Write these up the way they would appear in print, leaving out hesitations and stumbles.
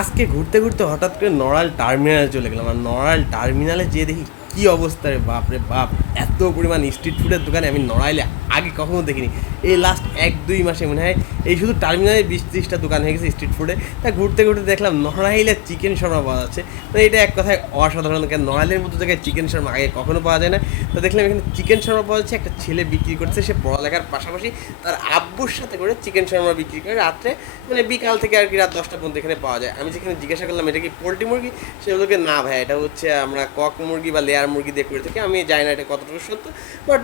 আজকে ঘুরতে ঘুরতে হঠাৎ করে নড়াইল টার্মিনালে চলে গেলাম, আর নড়াইল টার্মিনালে যেয়ে দেখি কী অবস্থা রে বাপ রে বাপ! এত পরিমাণ স্ট্রিট ফুডের দোকানে আমি নড়াইলে আগে কখনো দেখিনি। এই লাস্ট 1-2 মাসে মনে হয় এই শুধু টার্মিনালে 20-30টা দোকান হয়ে গেছে স্ট্রিট ফুডে। তা ঘুরতে ঘুরতে দেখলাম নড়াইলের চিকেন শর্মা পাওয়া যাচ্ছে। তো এটা এক কথায় অসাধারণ, কেন নড়াইলের মতো জায়গায় চিকেন শর্মা আগে কখনো পাওয়া যায় না। তো দেখলাম এখানে চিকেন শর্মা পাওয়া যাচ্ছে, একটা ছেলে বিক্রি করছে, সে পড়ালেখার পাশাপাশি তার আব্বুর সাথে করে চিকেন শর্মা বিক্রি করে রাত্রে, মানে বিকাল থেকে আর কি রাত 10টা পর্যন্ত এখানে পাওয়া যায়। আমি যেখানে জিজ্ঞাসা করলাম এটা কি পোলট্রি মুরগি, সেগুলোকে না ভাই এটা হচ্ছে আমরা কক মুরগি বা লেয়ার মুরগি দিয়ে করে থাকি। আমি জানি না এটা কতটুকু সত্য, বাট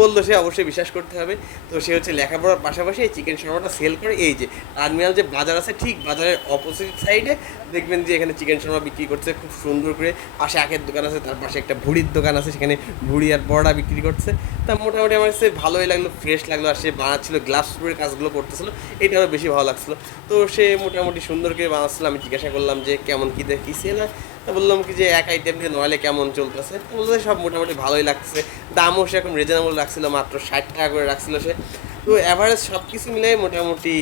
বললো সে অবশ্যই বিশ্বাস করতে হবে। তো সে হচ্ছে লেখাপড়ার পাশাপাশি এই চিকেন শর্মাটা সেল করে। এই যে টার্মিনাল যে বাজার আছে, ঠিক বাজারের অপোজিট সাইডে দেখবেন যে এখানে চিকেন শর্মা বিক্রি করছে খুব সুন্দর করে। পাশে আখের দোকান আছে, তার পাশে একটা ভুড়ির দোকান আছে, সেখানে ভুড়ি আর বড়া বিক্রি করছে। তা মোটামুটি আমার কাছে ভালোই লাগলো, ফ্রেশ লাগলো। আর সে বানাচ্ছিল, গ্লাভস পরে কাজগুলো করতেছিল, এটা আরও বেশি ভালো লাগছিলো। তো সে মোটামুটি সুন্দর করে বানাচ্ছিল। আমি জিজ্ঞাসা করলাম যে কেমন কী দেখি, সে না তা বললাম কি যে এক আইটেম দিয়ে নড়াইলে কেমন চলতেছে, তো বলতে সব মোটামুটি ভালোই লাগছে। দামও সে এখন রিজনেবল রাখছিল, মাত্র 60 টাকা করে রাখছিল সে। তো অ্যাভারেজ সব কিছু মিলাই মোটামুটি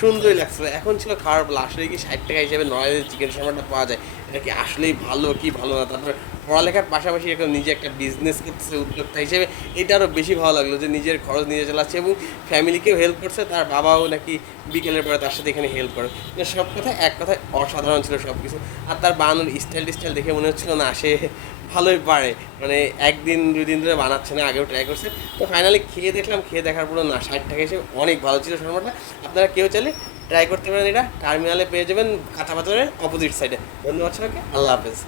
সুন্দরই লাগছিল। এখন ছিল খারাপ, আসলে কি 60 টাকা হিসেবে নড়াইলের চিকেন শর্মাটা পাওয়া যায়, এটা কি আসলেই ভালো কি ভালো না। তারপরে পড়ালেখার পাশাপাশি এখন নিজে একটা বিজনেস করতেছে উদ্যোক্তা হিসেবে, এটা আরও বেশি ভালো লাগলো যে নিজের খরচ নিজে চালাচ্ছে এবং ফ্যামিলিকেও হেল্প করছে। তার বাবাও নাকি বিকেলের পরে তার সাথে এখানে হেল্প করে। মানে সব কথায় এক কথায় অসাধারণ ছিল সব কিছু। আর তার বানানোর স্টাইল দেখে মনে হচ্ছিল না সে ভালোই পারে, মানে 1-2 দিন ধরে বানাচ্ছে না, আগেও ট্রাই করছে। তো ফাইনালি খেয়ে দেখলাম, খেয়ে দেখার পরে না 60 টাকা হিসেবে অনেক ভালো ছিল শর্মাটা। আপনারা কেউ চাইলে ট্রাই করতে পারেন, এটা টার্মিনালে পেয়ে যাবেন কাঁচা বাজারের অপোজিট সাইডে। ধন্যবাদ সবাইকে, আল্লাহ হাফেজ।